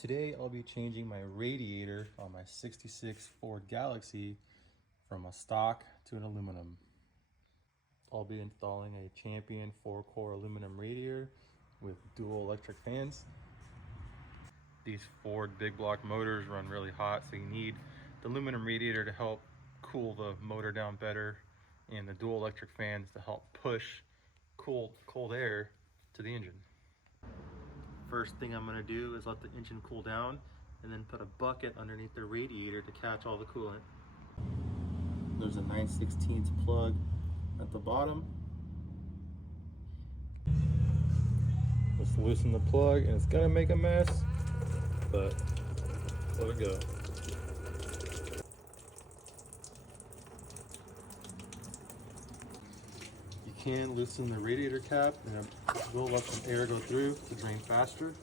Today I'll be changing my radiator on my 66 Ford Galaxie from a stock to an aluminum. I'll be installing a Champion 4-core aluminum radiator with dual electric fans. These Ford big block motors run really hot, so you need the aluminum radiator to help cool the motor down better, and the dual electric fans to help push cold air to the engine. First thing I'm gonna do is let the engine cool down and then put a bucket underneath the radiator to catch all the coolant. There's a 9/16 plug at the bottom. Just loosen the plug and it's gonna make a mess, but let it go. You can loosen the radiator cap and it will let some air go through to drain faster.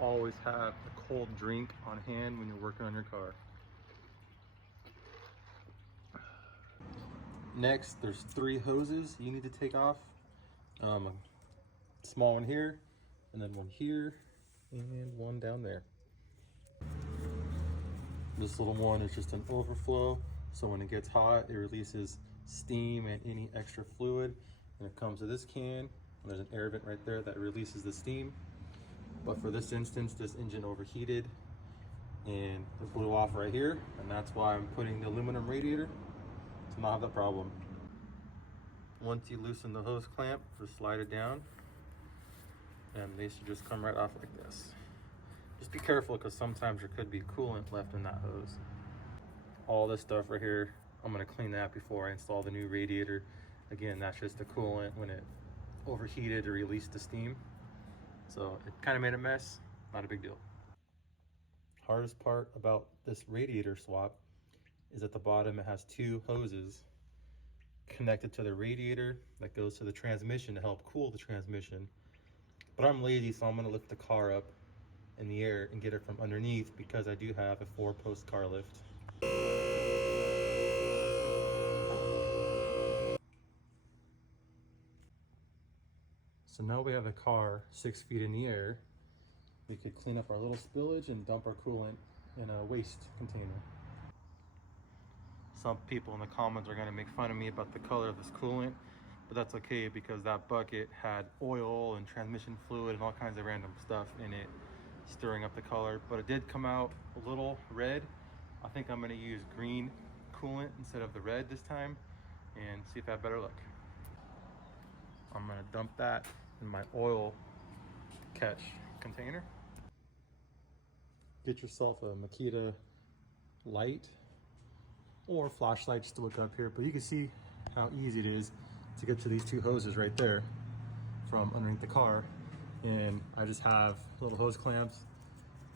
Always have a cold drink on hand when you're working on your car. Next, there's 3 hoses you need to take off. A small one here, and then one here, and one down there. This little one is just an overflow, so when it gets hot, it releases steam and any extra fluid, and it comes to this can, and there's an air vent right there that releases the steam. But for this instance, this engine overheated and it blew off right here, and that's why I'm putting the aluminum radiator to not have that problem. Once you loosen the hose clamp, just slide it down, and they should just come right off like this. Just be careful, because sometimes there could be coolant left in that hose. All this stuff right here, I'm gonna clean that before I install the new radiator. Again, that's just the coolant when it overheated or released the steam. So it kind of made a mess, not a big deal. Hardest part about this radiator swap is at the bottom it has 2 hoses connected to the radiator that goes to the transmission to help cool the transmission. But I'm lazy, so I'm gonna lift the car up in the air and get it from underneath, because I do have a 4-post car lift. So now we have the car 6 feet in the air. We could clean up our little spillage and dump our coolant in a waste container. Some people in the comments are gonna make fun of me about the color of this coolant, but that's okay, because that bucket had oil and transmission fluid and all kinds of random stuff in it, stirring up the color. But it did come out a little red. I think I'm gonna use green coolant instead of the red this time and see if I have better luck. I'm gonna dump that in my oil catch container. Get yourself a Makita light or flashlight just to look up here, but you can see how easy it is to get to these 2 hoses right there from underneath the car. And I just have little hose clamps.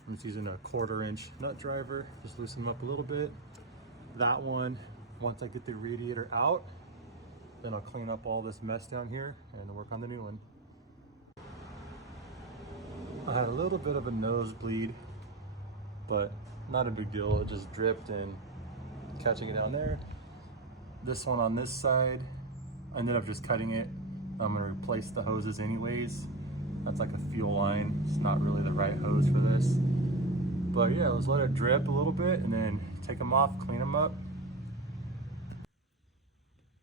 I'm just using a 1/4-inch nut driver, just loosen them up a little bit. That one, once I get the radiator out, then I'll clean up all this mess down here and work on the new one. I had a little bit of a nosebleed, but not a big deal. It just dripped and catching it down there. This one on this side, I ended up just cutting it. I'm gonna replace the hoses anyways. That's like a fuel line. It's not really the right hose for this. But yeah, let's let it drip a little bit and then take them off, clean them up.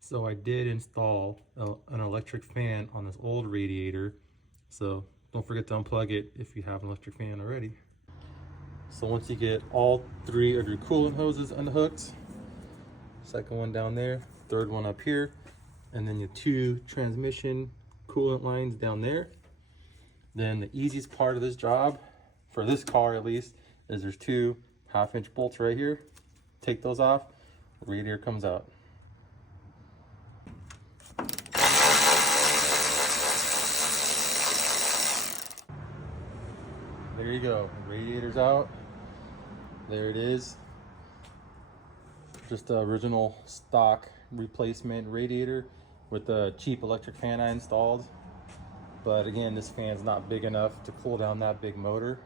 So I did install an electric fan on this old radiator. So don't forget to unplug it if you have an electric fan already. So once you get all 3 of your coolant hoses unhooked, second one down there, third one up here, and then your 2 transmission coolant lines down there. Then the easiest part of this job, for this car at least, is there's 2 1/2-inch bolts right here. Take those off, radiator comes out. There you go, radiator's out. There it is. Just the original stock replacement radiator with the cheap electric fan I installed. But again, this fan's not big enough to cool down that big motor.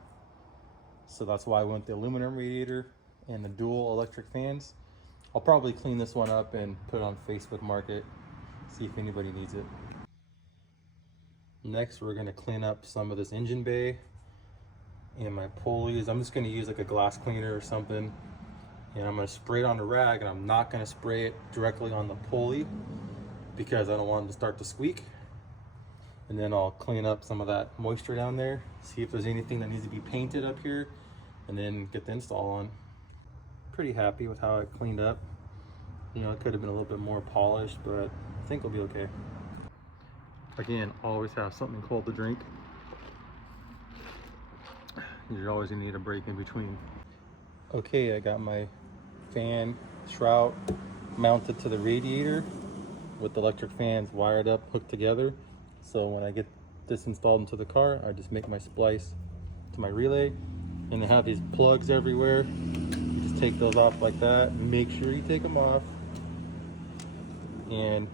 So that's why I went the aluminum radiator and the dual electric fans. I'll probably clean this one up and put it on Facebook Market, see if anybody needs it. Next, we're gonna clean up some of this engine bay and my pulleys. I'm just gonna use like a glass cleaner or something, and I'm gonna spray it on the rag, and I'm not gonna spray it directly on the pulley because I don't want it to start to squeak. And then I'll clean up some of that moisture down there, see if there's anything that needs to be painted up here, and then get the install on. Pretty happy with how it cleaned up. You know, it could have been a little bit more polished, but I think it'll be okay. Again, always have something cold to drink. You're always gonna need a break in between. Okay, I got my fan shroud mounted to the radiator with the electric fans wired up, hooked together. So when I get this installed into the car, I just make my splice to my relay, and they have these plugs everywhere. You just take those off like that. Make sure you take them off. And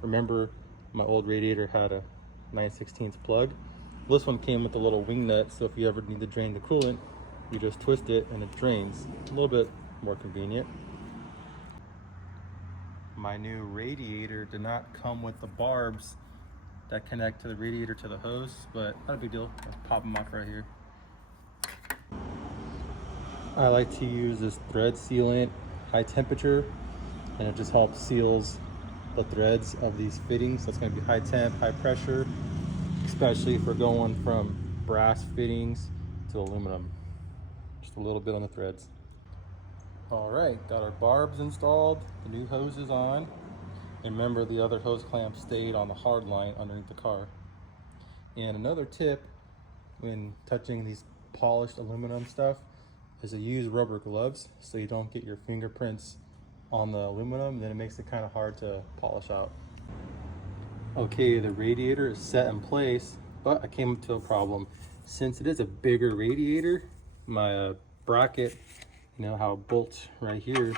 remember, my old radiator had a 9/16 plug. This one came with a little wing nut, so if you ever need to drain the coolant, you just twist it and it drains. A little bit more convenient. My new radiator did not come with the barbs that connect to the radiator to the hose, but not a big deal. Let's pop them off right here. I like to use this thread sealant, high temperature, and it just helps seals the threads of these fittings. So it's going to be high temp, high pressure, especially if we're going from brass fittings to aluminum. Just a little bit on the threads. All right, got our barbs installed, the new hose is on, and remember the other hose clamp stayed on the hard line underneath the car. And another tip when touching these polished aluminum stuff is to use rubber gloves so you don't get your fingerprints on the aluminum, then it makes it kind of hard to polish out. Okay, the radiator is set in place, but I came up to a problem. Since it is a bigger radiator, my bracket, you know how it bolts right here,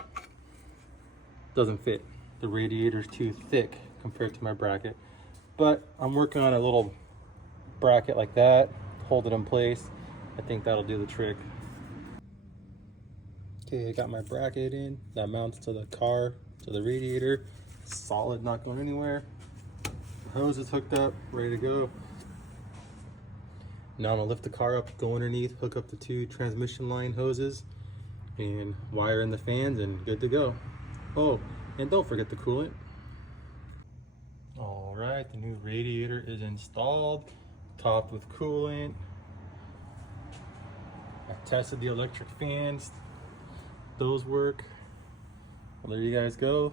doesn't fit. The radiator's too thick compared to my bracket, but I'm working on a little bracket like that, hold it in place. I think that'll do the trick. Okay, I got my bracket in, that mounts to the car, to the radiator, solid, not going anywhere. The hose is hooked up, ready to go. Now I'm gonna lift the car up, go underneath, hook up the two transmission line hoses, and wire in the fans, and good to go. Oh, and don't forget the coolant. All right, the new radiator is installed, topped with coolant. I tested the electric fans. Those work. Well, there you guys go.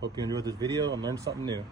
Hope you enjoyed this video and learned something new.